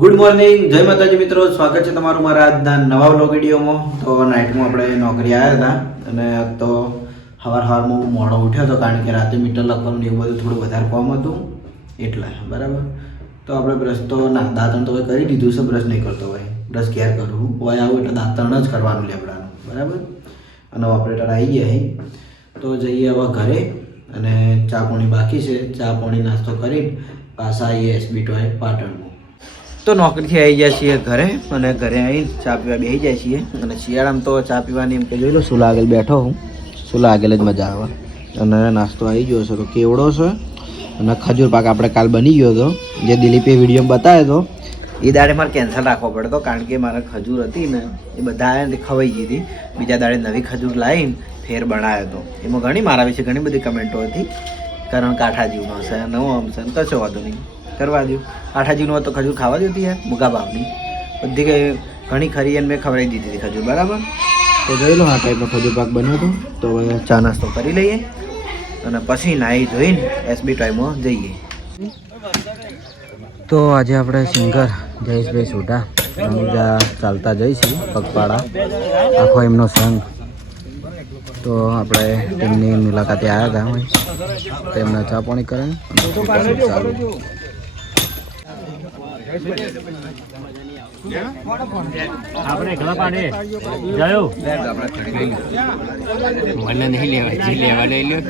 Good morning, જય માતાજી મિત્રો, સ્વાગત છે તમારું મારા આજના નવા વ્લોગ વિડીયોમાં. તો નાઇટમાં આપણે નોકરી આવ્યા હતા અને તો સવારમાં હું મોડો ઉઠ્યો હતો કારણ કે રાતે મીટર લખવાનું ને એવું બધું થોડું વધારે કામ હતું એટલે બરાબર. તો આપણે બ્રશ તો દાંતણ તો કરી દીધું છે, બ્રશ નહીં કરતો હોય, બ્રશ કેર કરું હોય આવું એટલે દાંતણ જ કરવાનું લેબડાનું બરાબર. અને ઓપરેટર આવી ગયા અહીં તો જઈએ હવે ઘરે અને ચા પાણી બાકી છે, ચા પાણી નાસ્તો કરીને પાછા આવીએ એસબી ટોય પાટણમાં. તો નોકરીથી આવી જાય છીએ ઘરે અને ઘરે આવીને ચા પીવા બેસી જાય છીએ. અને શિયાળામાં તો ચા પીવાની એમ કે જોઈ લો સુલા આગળ બેઠો હું, સુલા આગળ જ મજા આવે. અને નાસ્તો આવી ગયો છે તો કેવડો છે અને ખજૂર પાક આપણે કાલ બની ગયો હતો, જે દિલીપે વિડીયોમાં બતાવ્યો હતો. એ દાડે મારે કેન્સલ રાખવો પડતો કારણ કે મારે ખજૂર હતી ને એ બધા આવ્યા ને ખવાઈ ગઈ હતી. બીજા દાડે નવી ખજૂર લાવીને ફેર બનાવ્યો હતો. એમાં ઘણી મારા વિશે ઘણી બધી કમેન્ટો હતી, કારણ કાંઠા જીવનો હશે, નવો આમ છે, કશો વાંધો નહીં કરવા દઉં. કાંઠાજીનું તો ખજૂર ખાવા જોતી યાર, મૂગા ભાવની બધી કઈ ઘણી ખરી અને મેં ખવડાવી દીધી હતી ખજૂર બરાબર. તો જોઈ લો આ ટાઈપનો ખજૂર પાક બન્યો હતો. તો હવે ચા નાસ્તો કરી લઈએ અને પછી નાહી ધોઈને એસબી ટોયમાં જઈએ. તો આજે આપણે સિંગર જયેશભાઈ સોઢા રણુજા ચાલતા જઈશું પગપાળા, આખો એમનો સંઘ. તો આપણે તેમની મુલાકાતે આવ્યા હતા, તો એમના ચા પાણી કરે ચાલુ. આપણે ઘણા પાડે જાયો મને નહીં લેવા જી લેવા લઈ લ્યો.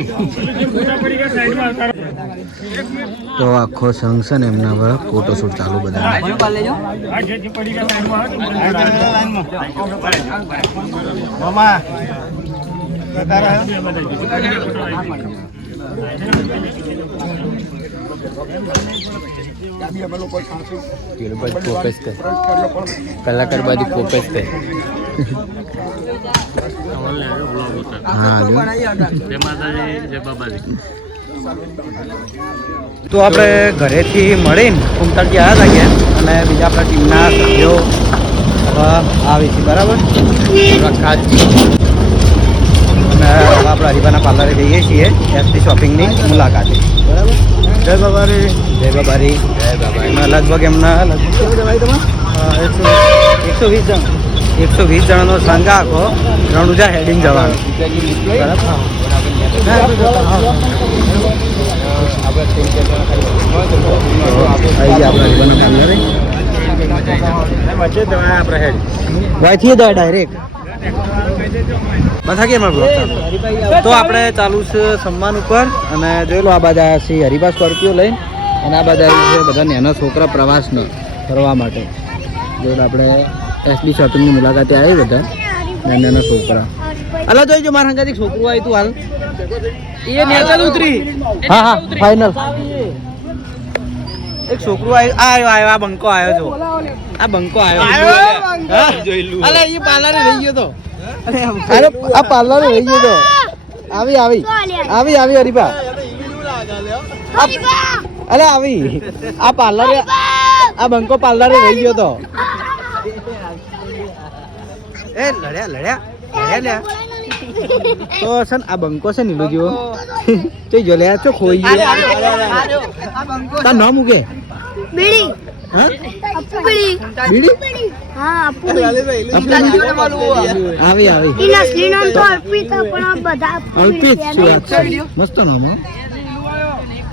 તો આખો સંઘ છે ને એમના પર ફોટોશૂટ ચાલુ બધા. કલાકાર બાજુ ફોકસ કર. તો આપણે ઘરેથી મળીને કુંતાળજી આવ્યા હતા અને બીજા આપણા ટીમના સભ્યો આવી છે બરાબર. અને આપણા હરિભાના પાર્લરે જઈએ છીએ એસટી શોપિંગની મુલાકાતે બરાબર. જય બાબારી, જય બાબારી, જય બાબા. લગભગ એમના લગભગ 120 જણ, 120 જણનો સંઘ આખો રણુજા હેડિંગ જવાનું ડાયરેક્ટ તો આપણે ચાલુ છે સન્માન ઉપર. અને જોઈ લો આ બાજુ આવ્યા છીએ હરિભા સ્કોર્પિયો લઈને અને આ બાજુ આવ્યું છે બધા નાના છોકરા પ્રવાસનો ફરવા માટે. જોઈ લો આપણે એસબી શોપિંગની મુલાકાતે આવી બધા નાના છોકરા. અલા જોઈજો મારા હંગાથી છોકરું આવ્યું તું હાલ એ નેચર ઉતરી. હા હા ફાઇનલ એક છોકરું આવ્યું આ બંકો આવ્યો છો, આ બંકો આવ્યો. અલા એ પાર્લરે રહી ગયો તો, અરે આ પાર્લરે રહી ગયો તો. આવી આવી આવી આવી હરીફા, અરે આવી આ પાર્લરે, આ બંકો પાર્લરે રહી ગયો તો. એ લડ્યા લડ્યા લડ્યા તો છે ને આ બંકો છે નીલો જેવો તે જો લે છો ખોઈ ગયો. તાર નામ મૂકે બીડી. હા અપ્પુ બીડી. બીડી હા અપ્પુ આવી આવી ઈ નસલી નામ તો અર્પિત પણ બધા અલ્પિત છે, મસ્ત નામ હો.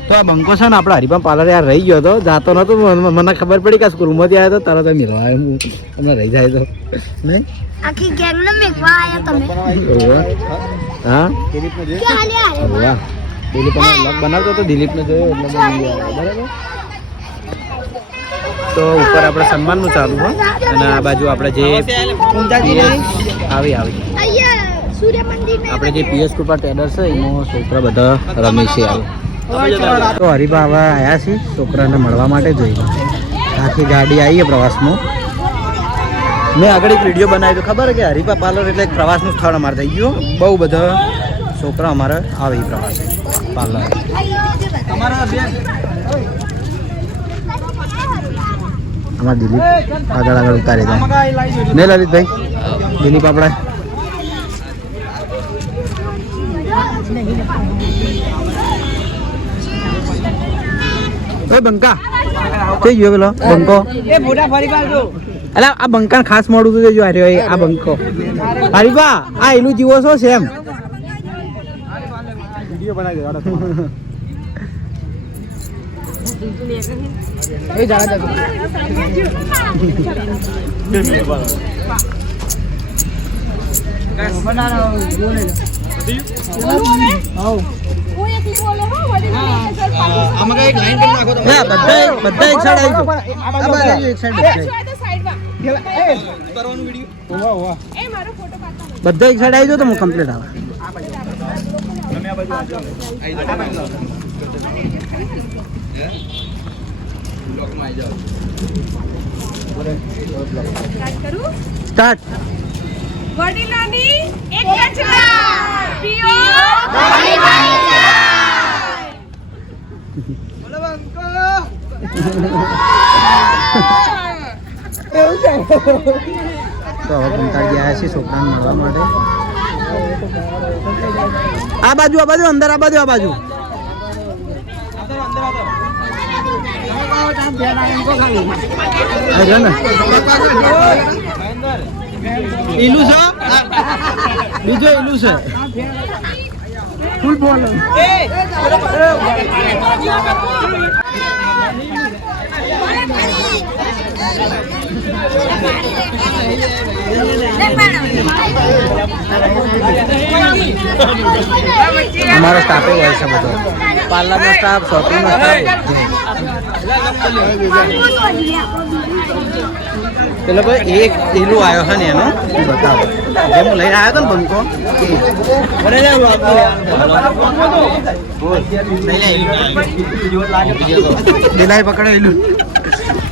તો આ બંકો છે ને આપણા હરિભા પાર્લર યાર રહી ગયો હતો, જાતો નતો. મને ખબર પડી કે સ્કૂલમાંથી આવ્યો તો તરત મિલવા આવ્યો, તમને રહી જાય તો નહીં આખી ગેંગ ને મેકવા આયા તમે. હા ક્યાં લે આયા? દિલીપ બ્લોગ બનાવતો તો દિલીપને જોયો એટલે બરાબર. તો ઉપર આપણે સન્માનનું ચાલુ હોય અને આ બાજુ આપણે જે આવી આવી અહીંયા સૂર્ય મંદિર ને આપણે જે પીએસ કૃપા ટેડર છે એમાં છોકરા બધા રમે છે. તો હરિભા હવે આવ્યા છીએ છોકરાને મળવા માટે જોઈએ. આખી ગાડી આવીએ પ્રવાસમાં. મેં આગળ એક વિડીયો બનાવ્યો તો ખબર કે હરિભા પાર્લર એટલે એક પ્રવાસનું સ્થળ અમારે થઈ ગયું. બહુ બધા છોકરા અમારે આવે એ પ્રવાસે પાર્લર. અમારા દિલીપ આગળ આગળ ઉતારી જાય ને લલિતભાઈ. દિલીપ આપણે ઓય બંકા જોઈ ગયો પેલો બંકો અલા આ બંકા ખાસ મોડું તો જો આ રહ્યો આ બંકો હરીબા આ એનું જીવો છો છે એમ વિડિયો બનાવી દે એ જાડા બધા એક સાઈડ આવી જાવ તો હું કમ્પ્લીટ આવે સ્ટાર્ટ વડીલોની એક રચના પીઓ તો હવે કંટાળી ગયા છે છોકરાને મળવા માટે આ બાજુ અંદર આ બાજુ ઈલું છે બીજો ઈલું છે ફૂલ બોલ हमारा स्टाफ है वैसा मतलब पार्लर में स्टाफ शॉपिंग में स्टाफ चलो भाई एक ढीलू आयो है ने एनो बताओ जे मु લઈને આવ્યો તો ને બંકો અરે લે દિલાઈ પકડે એલુ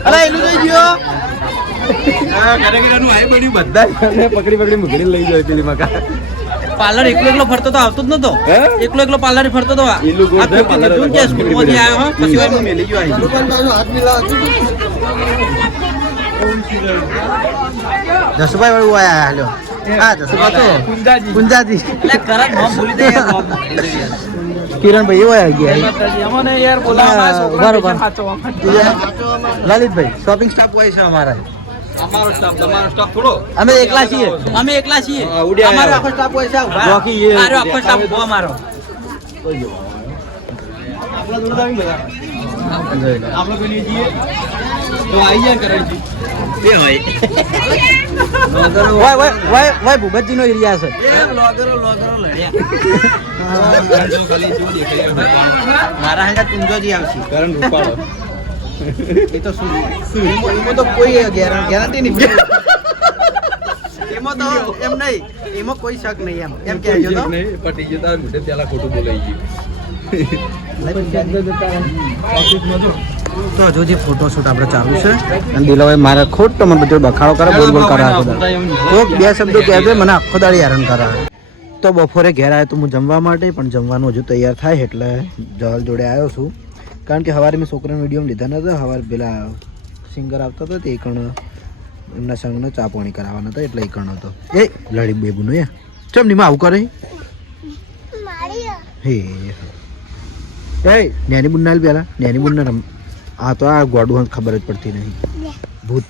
અલા એલુ જઈ ગયો આ કારેગરાનું આય બડી બધા પકડી મુગડી લઈ જાય પેલી મકા પાર્લર એકલો ફરતો તો આવતો જ નતો એકલો પાર્લર ફરતો તો આ જૂન કે સ્કૂલ માંથી આવ્યો હો પછી હું મેલી ગયો આવી હાથ મિલા જસુભાઈ વાળું આયા હાલો હા જસુભા તો ગુંજાજી એટલે કરત નામ ભૂલી દે યાર કિરણ ભાઈ એવો આવી ગયા અમને યાર બોલાવા બરોબર લલિતભાઈ શોપિંગ સ્ટાફ હોય છે અમારા અમારો સ્ટાફ થોડો અમે એકલા છીએ અમારો આખો સ્ટાફ હોય છે બાકી એ આખો સ્ટાફ બહુ અમારો આપણા દોરતા નહીં બધા આપણે કોઈ છીએ તો આઈ જાય કરે છે બે હોય વાય ભૂપતજી નો એરિયા છે એ લોગરો લડ્યા મારા હંગા કુંજોજી આવશે કરણ રૂપાળો એ તો શું એમાં તો કોઈ ગેરંટી નહીં એમાં તો એમ નહીં એમાં કોઈ શક નહીં એમ કહેજો તો પટી ગયો તાર મોઢે પેલા ખોટું બોલાઈ ગયું તો હજુ જે ફોટોશૂટ આપણે ચાલુ છે અને દિલાભાઈ મારે ખોટ તો મને બધું બખાડો કરે બોલ કરે કોક બે શબ્દો કહેતો મને આખો દાડી હેરાન કરે તો બપોરે ઘેર આવ્યો તો હું જમવા માટે પણ જમવાનું હજુ તૈયાર થાય એટલે જલ જોડે આવ્યો છું કારણ કે સવારે મેં છોકરાનો વિડીયો લીધા નતા સવારે પેલા સિંગર આવતા હતા તે કણ એમના સંગનો ચા પાણી કરાવવાના હતા એટલે એ કણ હતો એ લડી બેબુનો યા ચમ નીમાં આવું કરે હે એ નેની બુન નાલ પેલા નેની બુન રમ આ તો આ ગોડું ખબર જ પડતી નહીં ભૂત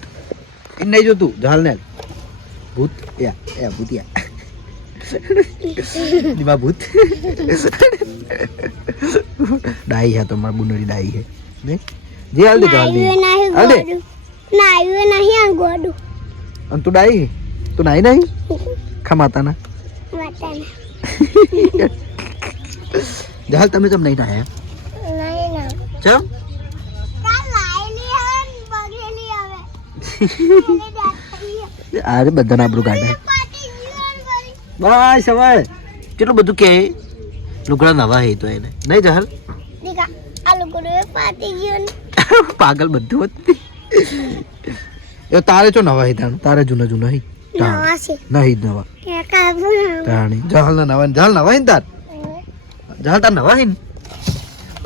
એ નહીં જોતું જાલ ને ભૂત યા ભૂતિયા દીવા ભૂત ડાઈ है तो मार बुनरी ડાઈ है ને જે હાલ દે હાલ દે નાયું નહીં આ ગોડું અન તું ડાઈ તું નહીં ખમાતા ના માતાના જાલ તમે જમ નહીં નાયા નહીં ના ચમ કાલ લાઈની આવે બગેલી આવે આરે બધાના આબરૂ કાઢે બસ સવાલ કેટલું બધું કે લુગડા નવા હે તો એને નહીં જહલ દીકા આ લુગડો પાટી ગયો પાગલ બધું હતી એ તારે ચો નવા હે તારે જૂના હે નવા છે નહીં નવા કે કાબુ તાણી જહલ નવા હે તાર જહલ તાર નવા હે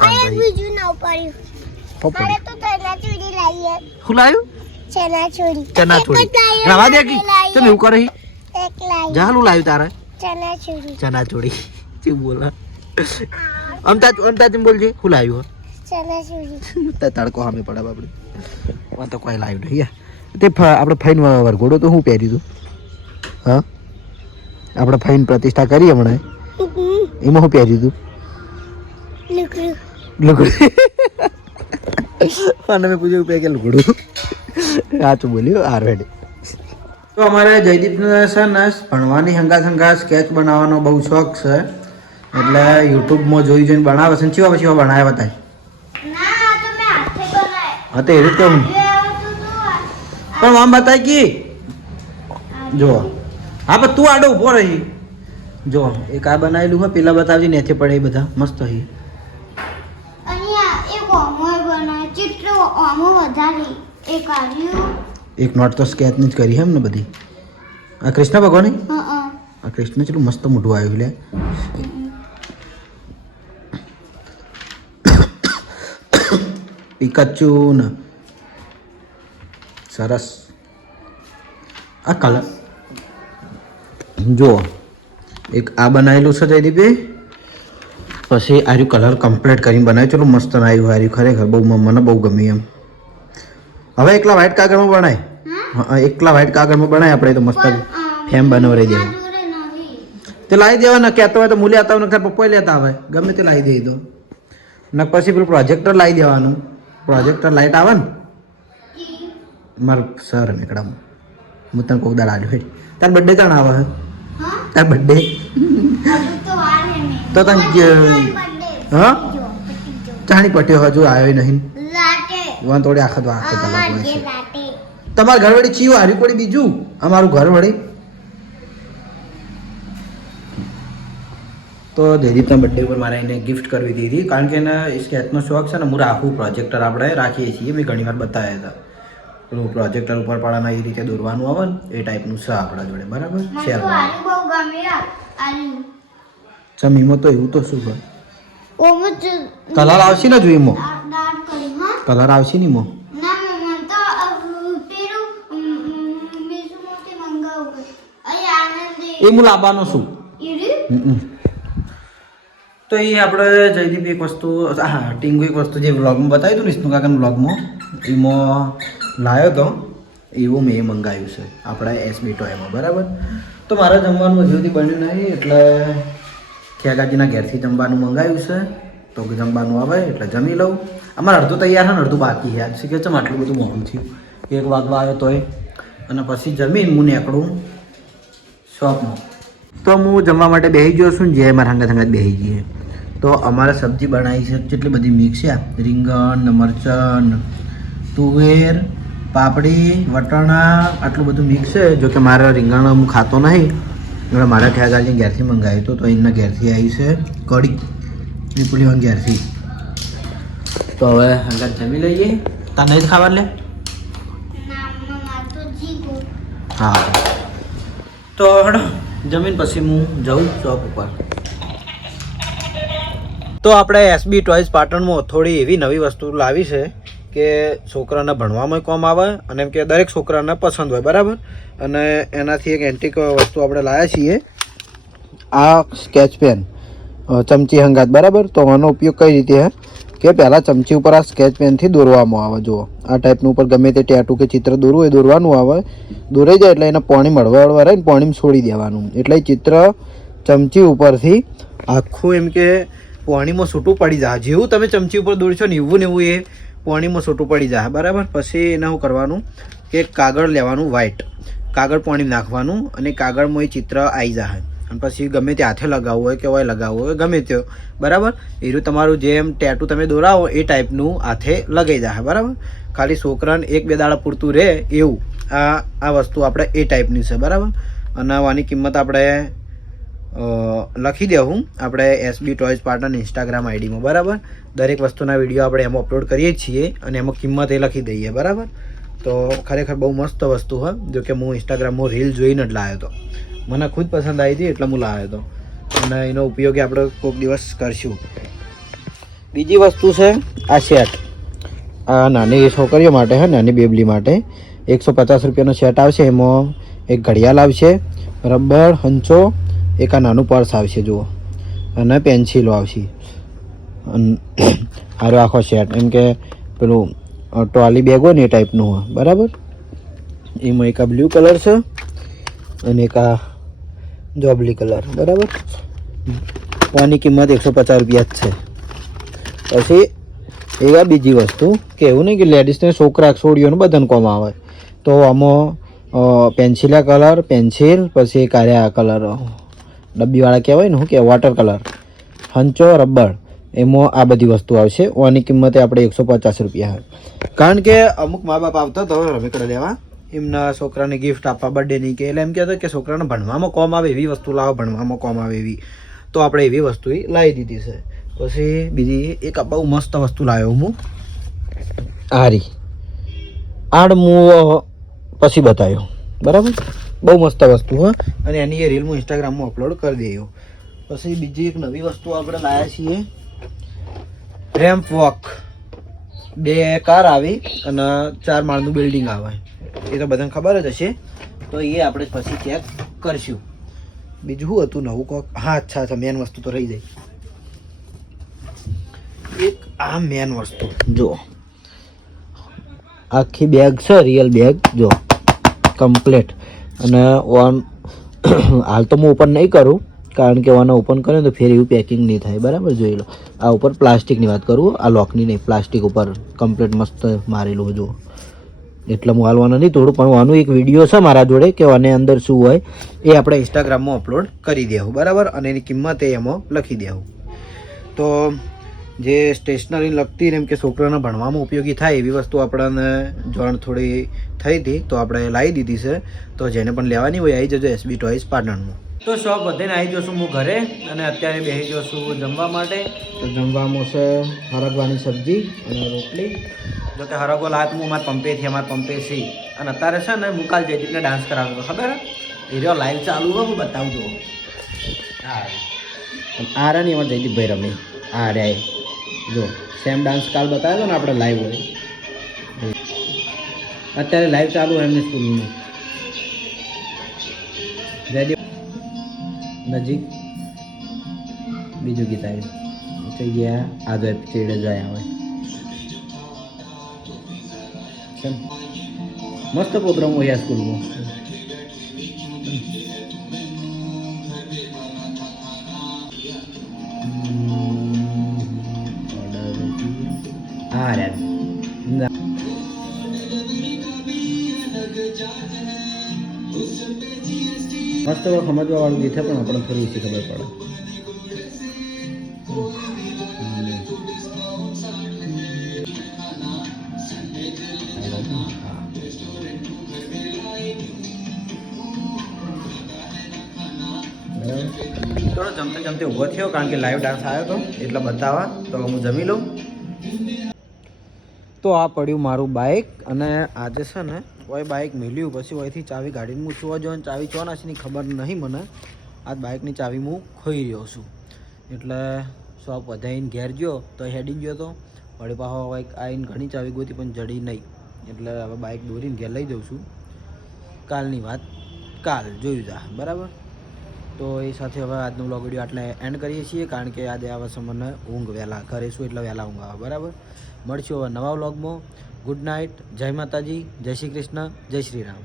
આ બીજું ના પડ્યું મારે તો ચના ચોરી લાવી હું લાવ્યું ચના ચોરી રવા દે કી તમે એવું કરે એક લાવી જહલ હું લાવ્યું તારે ચના ચોરી શું બોલા અમતા ચમ બોલજે હું લાવ્યું ચના ચોરી તડકો સામે પડે બાપડે વાં તો કોઈ લાવ્યું નહીં તે આપણે ફાઈન વરઘોડો તો હું પહેર્યું હતું હા આપણે ફાઈન પ્રતિષ્ઠા કરી હમણાં એમાં હું પહેર્યું હતું લુગડું અને મેં પૂછ્યું કે લુગડું સાચું બોલ્યું આરવેડી તો અમારે જયદીપને છે ને ભણવાની હંગાત સ્કેચ બનાવવાનો બહુ શોખ છે એટલે યુટ્યુબમાં જોઈને બનાવે છે ચીવા પછી બનાવ્યા બતાય હા તો એ રીતે કહું પણ આમ બતાય કે જો હા પણ તું આડો ઉભો રહી જો એક આ બનાવેલું હોય પેલા બતાવજે નેચે પડે એ બધા મસ્ત હોય એક નોટ તો સ્કેચ ની જ કરી એમ ને બધી આ કૃષ્ણ ભગવાન આ કૃષ્ણ ચેટલું મસ્ત મોટું આવ્યું લે પિકાચુ ને સરસ આ કલર જો એક આ બનાવેલું છે જયદીપે પછી આર્યું કલર કમ્પ્લીટ કરીને બનાવ્યું ચલો મસ્ત આવ્યું આર્યું ખરેખર બહુ મને બહુ ગમ્યું એમ હવે એકલા વ્હાઈટ કાગળમાં બનાય હા એકલા વ્હાઈટ કાગળમાં બનાય આપણે તો મસ્ત ફેમ બનાવરાઈ દેવું તે લાવી દેવાના કહેતો હોય તો મૂલ્ય આતા હોય પપ્પા લેતા આવે ગમે તે લાવી દે તો ને પછી પેલું પ્રોજેક્ટર લાવી દેવાનું પ્રોજેક્ટર લાઇટ આવે ને મારું સર નીકળામાં હું તને કોક દાડ આવ્યો હોય તાર બર્થડે તાણ આવે તાર બર્થડે તો તને હા ચાણી પટ્યો હજુ આવ્યો નહીં વાન થોડી આખત તમારા ઘર વળી ચીયું હારી પડી બીજું અમારું ઘર વળી તો જયદીપના બર્થડે ઉપર મારે એને ગિફ્ટ કરવી દીધી કારણ કે એના સ્કેચનો શોખ છે ને હું રાખું પ્રોજેક્ટર આપણે રાખીએ છીએ મેં ઘણી વાર બતાવ્યા હતા પેલું પ્રોજેક્ટર ઉપર પાડાના એ રીતે દોરવાનું આવે ને એ ટાઈપનું છે આપણા જોડે બરાબર શેર જમીમાં તો એવું તો શું હોય કલર આવશે ને જોઈમાં કલર આવશે ને મો એ હું લાવવાનો છું તો એ આપણે જયદીપ એક વસ્તુ હા ટીંગુ એક વસ્તુ જે વ્લોગમાં બતાવ્યું હતું ને વિષ્ણુ કાકાના વ્લોગમાં એમાં લાવ્યો હતો એવું મેં મંગાવ્યું છે આપણા એસબી ટોયમાં બરાબર તો મારે જમવાનું હજુ સુધી બન્યું નહીં એટલે ખેગાજીના ઘેરથી જમવાનું મંગાવ્યું છે તો જમવાનું આવે એટલે જમી લઉં અમારે અડધું તૈયાર છે ને અડધું બાકી છે આજે કે ચમ આટલું બધું મોડું થયું 1 વાગવા આવ્યો તોય અને પછી જમીન હું નીકળું શોપમાં તો હું જમવા માટે બેસી ગયો છું ને જે મારા હંગાત બેસી ગઈ તો અમારે સબ્જી બનાવી છે કેટલી બધી મિક્સ છે રીંગણ મરચન તુવેર પાપડી વટાણા આટલું બધું મિક્સ છે જો કે મારા રીંગણ હું ખાતો નહીં એટલે મારા ઠેગાજી ઘેરથી મંગાવ્યું હતું તો એમના ઘેરથી આવી છે કઢી વિપુલી ઘેરથી તો હવે હંગાત જમી લઈએ તાર નહીં ખાવા લે હા તો હડો જમીન પછી હું જાઉં શોપ ઉપર તો આપણે એસબી ટોયઝ પાટણમાં થોડી એવી નવી વસ્તુ લાવી છે કે છોકરાને ભણવામાં કામ આવે અને એમ કે દરેક છોકરાને પસંદ હોય બરાબર અને એનાથી એક એન્ટિક વસ્તુ આપણે લાવ્યા છીએ આ સ્કેચ પેન ચમચી હંગાત બરાબર તો આનો ઉપયોગ કઈ રીતે હે કે પહેલાં ચમચી ઉપર આ સ્કેચ પેનથી દોરવામાં આવે જુઓ આ ટાઈપનું ઉપર ગમે તે ટેટુ કે ચિત્ર દોરવું એ દોરવાનું આવે દોરાઈ જાય એટલે એને પાણી મળવા રહે ને પાણીમાં છોડી દેવાનું એટલે ચિત્ર ચમચી ઉપરથી આખું એમ કે પાણીમાં છૂટું પડી જાય જેવું તમે ચમચી ઉપર દોરશો ને એવું એ પાણીમાં છૂટું પડી જાય બરાબર પછી એને શું કરવાનું કે કાગળ લેવાનું વ્હાઈટ કાગળ પાણી નાખવાનું અને કાગળમાં એ ચિત્ર આવી જાય અને પછી ગમે તે હાથે લગાવવું હોય કે હોય લગાવવું હોય ગમે તે બરાબર એનું તમારું જેમ ટેટુ તમે દોરાવો એ ટાઈપનું હાથે લગાઈ જાય બરાબર ખાલી છોકરાને 1-2 દાડા પૂરતું રહે એવું આ વસ્તુ આપણે એ ટાઈપની છે બરાબર અને આની કિંમત આપણે લખી દેવું આપણે એસબી ટોયઝ પાટણ ઇન્સ્ટાગ્રામ આઈડીમાં બરાબર દરેક વસ્તુના વિડીયો આપણે એમાં અપલોડ કરીએ છીએ અને એમાં કિંમત એ લખી દઈએ બરાબર તો ખરેખર બહુ મસ્ત વસ્તુ હોય જો કે હું ઇન્સ્ટાગ્રામમાં રીલ જોઈને જ લાવ્યો હતો મને ખુદ પસંદ આવી હતી એટલે હું લાવ્યો હતો અને એનો ઉપયોગ આપણે કોઈક દિવસ કરશું બીજી વસ્તુ છે આ સેટ આ નાની છોકરીઓ માટે છે નાની બેબલી માટે 150 રૂપિયાનો સેટ આવશે એમાં એક ઘડિયાળ આવશે રબર હંચો એક આ નાનું પર્સ આવશે જુઓ અને પેન્સિલો આવશે આરો આખો સેટ એમ કે પેલું ટ્રોલી બેગ હોય ને એ ટાઈપનું હોય બરાબર. એમાં એક આ બ્લુ કલર છે અને એક આ જોબલી કલર બરાબર. આની કિંમત 150 રૂપિયા જ છે. પછી એ આ બીજી વસ્તુ કે એવું નહીં કે લેડીઝને છોકરા છોડીઓને બધાને કોમ આવે તો આમાં પેન્સિલા કલર પેન્સિલ પછી કાર્યા કલર ડબ્બીવાળા કહેવાય ને શું કે વોટર કલર હંચો રબર એમાં આ બધી વસ્તુ આવશે. આની કિંમતે આપણે 150 રૂપિયા હોય. કારણ કે અમુક મા બાપ આવતા તો રમેકડા લેવા એમના છોકરાને ગિફ્ટ આપવા બર્થડેની કે એટલે એમ કહેતો કે છોકરાને ભણવામાં કોમ આવે એવી વસ્તુ લાવો ભણવામાં કોમ આવે એવી તો આપણે એવી વસ્તુ લાવી દીધી છે. પછી બીજી એક બહુ મસ્ત વસ્તુ લાવ્યો હું આરી હું પછી બતાવ્યો બરાબર. બહુ મસ્ત વસ્તુ હા અને એની એ રીલ હું ઇન્સ્ટાગ્રામમાં અપલોડ કરી દઉં. પછી બીજી એક નવી વસ્તુ આપણે લાવ્યા છીએ રેમ્પ વોક. 2 કાર આવી અને 4 માળનું બિલ્ડિંગ આવે એ તો બધાને ખબર જ હશે તો એ આપણે પછી ચેક કરશું. બીજું શું હતું નવું કોક? હા અચ્છા મેન વસ્તુ તો રહી જાય. એક આ મેન વસ્તુ જો આખી બેગ છે રિયલ બેગ જો કમ્પ્લીટ અને હાલ તો હું ઓપન નહીં કરું કારણ કે આને ઓપન કરે તો ફેર એવું પેકિંગ નહીં થાય બરાબર. જોઈ લો આ ઉપર પ્લાસ્ટિકની વાત કરું આ લોકની નહીં પ્લાસ્ટિક ઉપર કમ્પ્લીટ મસ્ત મારેલું જુઓ એટલે હું હાલવાનું નહીં થોડું પણ આનું એક વિડીયો છે મારા જોડે કે આને અંદર શું હોય એ આપણે ઇન્સ્ટાગ્રામમાં અપલોડ કરી દેવું બરાબર અને એની કિંમત એ એમાં લખી દેવું. તો જે સ્ટેશનરી લગતી એમ કે છોકરાને ભણવામાં ઉપયોગી થાય એવી વસ્તુ આપણને જાણ થોડી થઈ હતી તો આપણે લાવી દીધી છે. તો જેને પણ લેવાની હોય આવી જજો SB ટોયઝ પાટણમાં. તો શોપ બધીને આવી જશું હું ઘરે અને અત્યારે બેસી જશું જમવા માટે. તો જમવામાં છે હરગવાની સબ્જી અને રોટલી. જો કે હરગો લાત હું અમારા પંપેથી અમારા પંપે સી અને અત્યારે છે ને હું કાલ જયદીપને ડાન્સ કરાવતો ખબર એ રહ્યો લાઈવ ચાલુ હોય હું બતાવજો. હા આ રહ્યા ને એમાં જયદીપભાઈ રમે આ રહ્યા જો સેમ ડાન્સ કાલ બતાવ્યો ને આપણે લાઈવ હોય અત્યારે લાઈવ ચાલુ હોય એમની સ્કૂલનું. જયદીપ નજીક બીજું ગીત આવ્યું થઈ ગયા આ જો ચેડે જાય આવે મસ્ત પ્રોગ્રામ હોય આ સ્કૂલમાં. હા યાર મસ્ત સમજવા વાળું ગીત પણ આપણે થોડી ઓછી ખબર પડે. થોડો જમતે જમતે ઊભો થયો કારણ કે લાઈવ ડાન્સ આવ્યો હતો એટલે બતાવવા તો હું જમી લઉં. તો આ પડ્યું મારું બાઇક અને આજે છે ને ઓય બાઇક મેલ્યું પછી ઓયથી ચાવી ગાડીને હું જોવા જો ચાવી ચો નાશીની ખબર નહીં મને. આ બાઇકની ચાવી હું ખોઈ રહ્યો છું એટલે શોપ વધારીને ઘેર ગયો તો હેડી ગયો તો વળી પાછો બાઇક આવીને ઘણી ચાવી ગોતી પણ જડી નહીં એટલે હવે બાઇક દોરીને ઘેર લઈ જાઉં છું. કાલની વાત કાલ જોયું જા બરાબર. તો એ સાથે હવે આજનો વ્લોગ વિડીયો આટલે એન્ડ કરીએ છીએ કારણ કે આજે આ વર્ષે મને ઊંઘ વહેલા કરીશું એટલે વહેલા ઊંઘ આવે બરાબર. મળશું હવે નવા વ્લોગમાં. ગુડ નાઇટ, જય માતાજી, જય શ્રી કૃષ્ણ, જય શ્રી રામ.